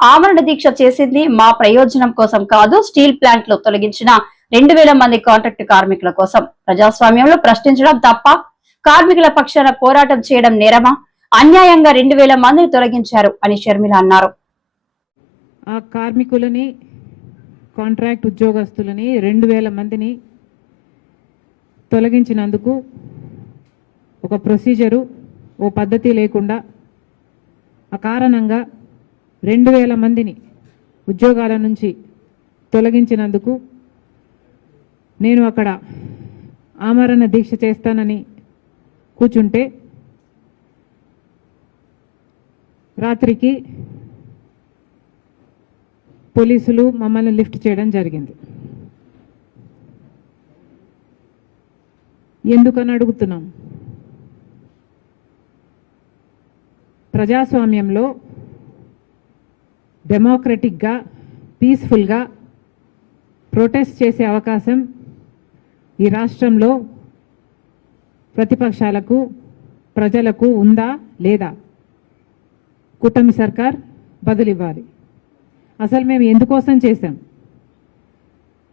ఆమరణ దీక్ష చేసింది మా ప్రయోజనం కోసం కాదు, స్టీల్ ప్లాంట్ లో తొలగించిన 2000 మంది కాంట్రాక్టు కార్మికుల కోసం. ప్రజాస్వామ్యంలో ప్రశ్నించడం తప్ప, కార్మికుల పక్షాన పోరాటం చేయడం నేరమా? అన్యాయంగా 2000 మందిని తొలగించారు అని షర్మిల అన్నారు. ఆ కార్మికులని, కాంట్రాక్ట్ ఉద్యోగస్తులని 2000 మందిని తొలగించినందుకు ఒక ప్రొసీజరు, ఓ పద్ధతి లేకుండా అకారణంగా 2000 మందిని ఉద్యోగాల నుంచి తొలగించినందుకు నేను అక్కడ ఆమరణ దీక్ష చేస్తానని కూర్చుంటే రాత్రికి పోలీసులు మమ్మల్ని లిఫ్ట్ చేయడం జరిగింది. ఎందుకని అడుగుతున్నాం? ప్రజాస్వామ్యంలో డెమోక్రటిక్గా, పీస్ఫుల్గా ప్రొటెస్ట్ చేసే అవకాశం ఈ రాష్ట్రంలో ప్రతిపక్షాలకు, ప్రజలకు ఉందా లేదా? కూటమి సర్కార్ బదులివ్వాలి. అసలు మేము ఎందుకోసం చేశాం?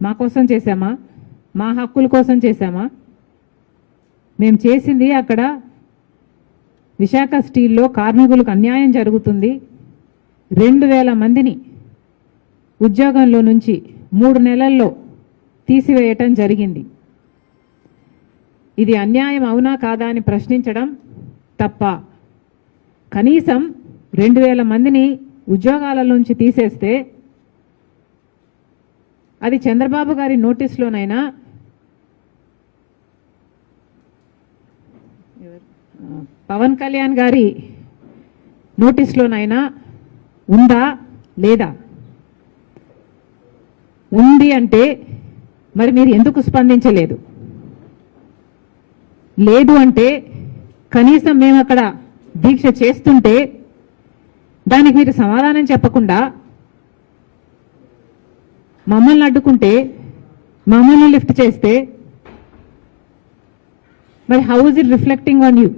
మా కోసం చేశామా? మా హక్కుల కోసం చేశామా? మేము చేసింది అక్కడ విశాఖ స్టీల్లో కార్మికులకు అన్యాయం జరుగుతుంది. 2000 మందిని ఉద్యోగంలో నుంచి 3 నెలల్లో తీసివేయటం జరిగింది. ఇది అన్యాయం అవునా కాదా అని ప్రశ్నించడం తప్ప. కనీసం 2000 మందిని ఉద్యోగాల నుంచి తీసేస్తే అది చంద్రబాబు గారి నోటీస్లోనైనా, పవన్ కళ్యాణ్ గారి నోటీస్లోనైనా ఉందా లేదా? ఉంది అంటే మరి మీరు ఎందుకు స్పందించలేదు? లేదు అంటే కనీసం మేము అక్కడ దీక్ష చేస్తుంటే దానికి మీరు సమాధానం చెప్పకుండా మమ్మల్ని అడ్డుకుంటే, మమ్మల్ని లిఫ్ట్ చేస్తే మరి how is it reflecting on you?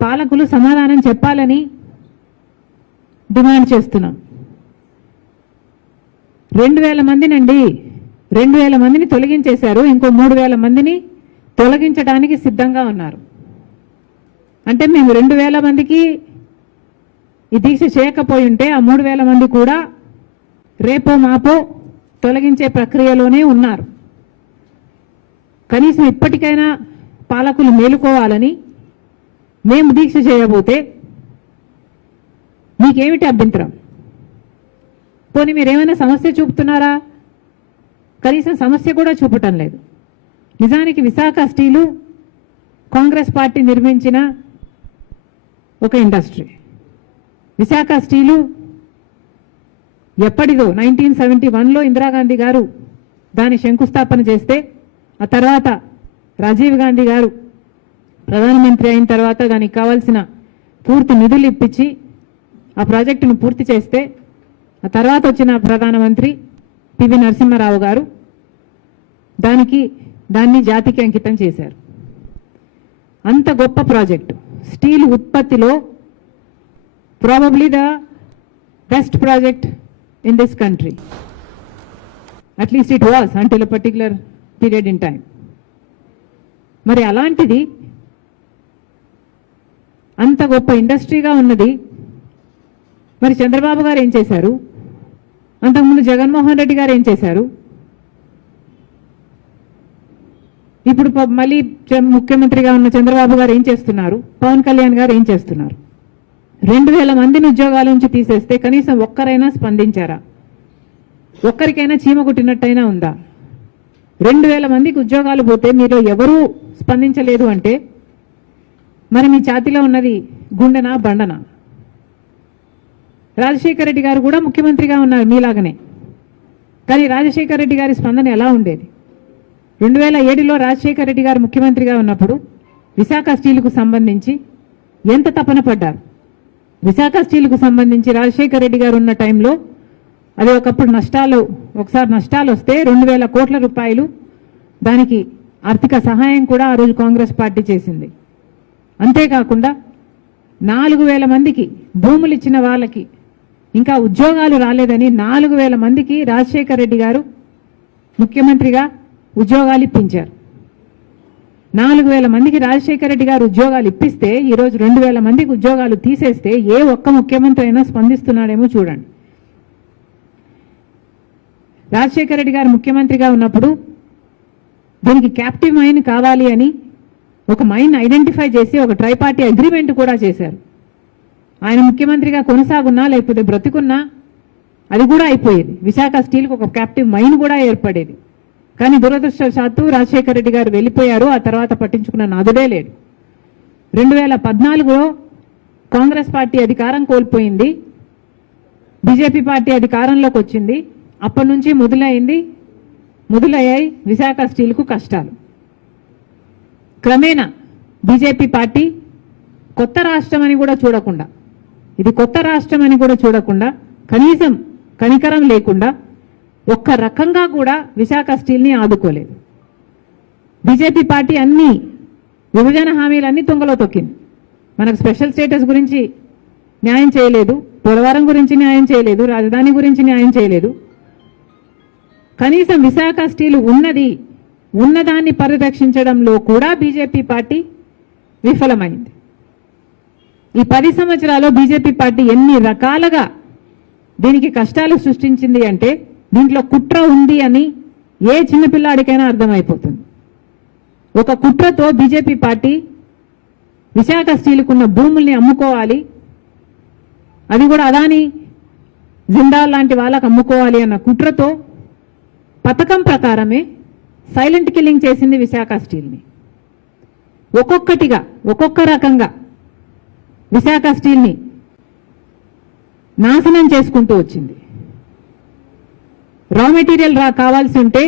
పాలకులు సమాధానం చెప్పాలని డిమాండ్ చేస్తున్నాం. 2000 మందినండి, 2000 మందిని తొలగించేశారు. ఇంకో 3000 మందిని తొలగించడానికి సిద్ధంగా ఉన్నారు. అంటే మేము 2000 మందికి ఈ దీక్ష చేయకపోయి ఉంటే ఆ 3000 మంది కూడా రేపో మాపో తొలగించే ప్రక్రియలోనే ఉన్నారు. కనీసం ఇప్పటికైనా పాలకులు మేలుకోవాలని మేము దీక్ష చేయబోతే మీకేమిటి అభ్యంతరం? పోనీ మీరేమైనా సమస్య చూపుతున్నారా? కనీసం సమస్య కూడా చూపటం లేదు. నిజానికి విశాఖ స్టీలు కాంగ్రెస్ పార్టీ నిర్మించిన ఒక ఇండస్ట్రీ. విశాఖ స్టీలు ఎప్పటిదో 1971లో ఇందిరాగాంధీ గారు దాని శంకుస్థాపన చేస్తే, ఆ తర్వాత రాజీవ్ గాంధీ గారు ప్రధానమంత్రి అయిన తర్వాత దానికి కావాల్సిన పూర్తి నిధులు ఇప్పించి ఆ ప్రాజెక్టును పూర్తి చేస్తే, ఆ తర్వాత వచ్చిన ప్రధానమంత్రి పివి నరసింహారావు గారు దాన్ని జాతికి అంకితం చేశారు. అంత గొప్ప ప్రాజెక్టు, స్టీల్ ఉత్పత్తిలో probably the best project in this country. At least it was until a particular period in time. మరి అలాంటిది అంత గొప్ప ఇండస్ట్రీగా ఉన్నది మరి చంద్రబాబు గారు ఏం చేశారు? అంతకుముందు జగన్మోహన్ రెడ్డి గారు ఏం చేశారు? ఇప్పుడు మళ్ళీ ముఖ్యమంత్రిగా ఉన్న చంద్రబాబు గారు ఏం చేస్తున్నారు? పవన్ కళ్యాణ్ గారు ఏం చేస్తున్నారు? 2000 మందిని ఉద్యోగాల నుంచి తీసేస్తే కనీసం ఒక్కరైనా స్పందించారా? ఒక్కరికైనా చీమ కుట్టినట్టయినా ఉందా? 2000 మందికి ఉద్యోగాలు పోతే మీరు ఎవరూ స్పందించలేదు అంటే మరి మీ ఛాతీలో ఉన్నది గుండెనా బండనా? రాజశేఖర రెడ్డి గారు కూడా ముఖ్యమంత్రిగా ఉన్నారు మీలాగనే. కానీ రాజశేఖర రెడ్డి గారి స్పందన ఎలా ఉండేది? 2007లో రాజశేఖర రెడ్డి గారు ముఖ్యమంత్రిగా ఉన్నప్పుడు విశాఖ స్టీల్కు సంబంధించి ఎంత తపన పడ్డారు? విశాఖ స్టీల్కు సంబంధించి రాజశేఖర రెడ్డి గారు ఉన్న టైంలో అది ఒకప్పుడు ఒకసారి నష్టాలు వస్తే 2000 కోట్ల రూపాయలు దానికి ఆర్థిక సహాయం కూడా ఆ రోజు కాంగ్రెస్ పార్టీ చేసింది. అంతేకాకుండా 4000 మందికి భూములు ఇచ్చిన వాళ్ళకి ఇంకా ఉద్యోగాలు రాలేదని 4,000 మందికి రాజశేఖర రెడ్డి గారు ముఖ్యమంత్రిగా ఉద్యోగాలు ఇప్పించారు. 4,000 మందికి రాజశేఖర రెడ్డి గారు ఉద్యోగాలు ఇప్పిస్తే ఈరోజు 2,000 మందికి ఉద్యోగాలు తీసేస్తే ఏ ఒక్క ముఖ్యమంత్రి అయినా స్పందిస్తున్నాడేమో చూడండి. రాజశేఖర రెడ్డి గారు ముఖ్యమంత్రిగా ఉన్నప్పుడు దీనికి క్యాప్టివ్ మైన్ కావాలి అని ఒక మైన్ ఐడెంటిఫై చేసి ఒక ట్రైపార్టీ అగ్రిమెంట్ కూడా చేశారు. ఆయన ముఖ్యమంత్రిగా కొనసాగున్నా లేకపోతే బ్రతికున్నా అది కూడా అయిపోయేది. విశాఖ స్టీల్కి ఒక క్యాప్టివ్ మైన్ కూడా ఏర్పడేది. కానీ దురదృష్టవశాత్తు రాజశేఖర రెడ్డి గారు వెళ్ళిపోయారు. ఆ తర్వాత పట్టించుకున్న నాదుడే లేడు. 2014లో కాంగ్రెస్ పార్టీ అధికారం కోల్పోయింది, బీజేపీ పార్టీ అధికారంలోకి వచ్చింది. అప్పటి నుంచి మొదలయ్యాయి విశాఖ స్టీల్కు కష్టాలు. క్రమేణా బీజేపీ పార్టీ కొత్త రాష్ట్రం అని కూడా చూడకుండా, ఇది కొత్త రాష్ట్రం అని కూడా చూడకుండా, కనీసం కనికరం లేకుండా ఒక్క రకంగా కూడా విశాఖ స్టీల్ని ఆదుకోలేదు. బీజేపీ పార్టీ అన్ని విభజన హామీలన్నీ తుంగలో తొక్కింది. మనకు స్పెషల్ స్టేటస్ గురించి న్యాయం చేయలేదు, పోలవరం గురించి న్యాయం చేయలేదు, రాజధాని గురించి న్యాయం చేయలేదు. కనీసం విశాఖ స్టీల్ ఉన్నదాన్ని పరిరక్షించడంలో కూడా బీజేపీ పార్టీ విఫలమైంది. ఈ 10 సంవత్సరాల్లో బీజేపీ పార్టీ ఎన్ని రకాలుగా దీనికి కష్టాలు సృష్టించింది అంటే దీంట్లో కుట్ర ఉంది అని ఏ చిన్నపిల్లాడికైనా అర్థమైపోతుంది. ఒక కుట్రతో బీజేపీ పార్టీ విశాఖ స్టీల్కున్న భూముల్ని అమ్ముకోవాలి, అది కూడా అదాని జిందాల్ లాంటి వాళ్ళకు అమ్ముకోవాలి అన్న కుట్రతో పథకం ప్రకారమే సైలెంట్ కిల్లింగ్ చేసింది విశాఖ స్టీల్ని. ఒక్కొక్కటిగా ఒక్కొక్క రకంగా విశాఖ స్టీల్ని నాశనం చేసుకుంటూ వచ్చింది. రా మెటీరియల్ కావాల్సి ఉంటే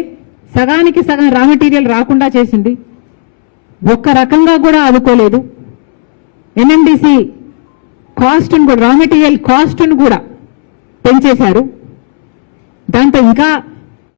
సగానికి సగం రా మెటీరియల్ రాకుండా చేసింది. ఒక్క రకంగా కూడా ఆదుకోలేదు. ఎన్ఎండిసి కాస్ట్ను కూడా, రా మెటీరియల్ కాస్ట్ను కూడా పెంచేశారు. దాంతో ఇంకా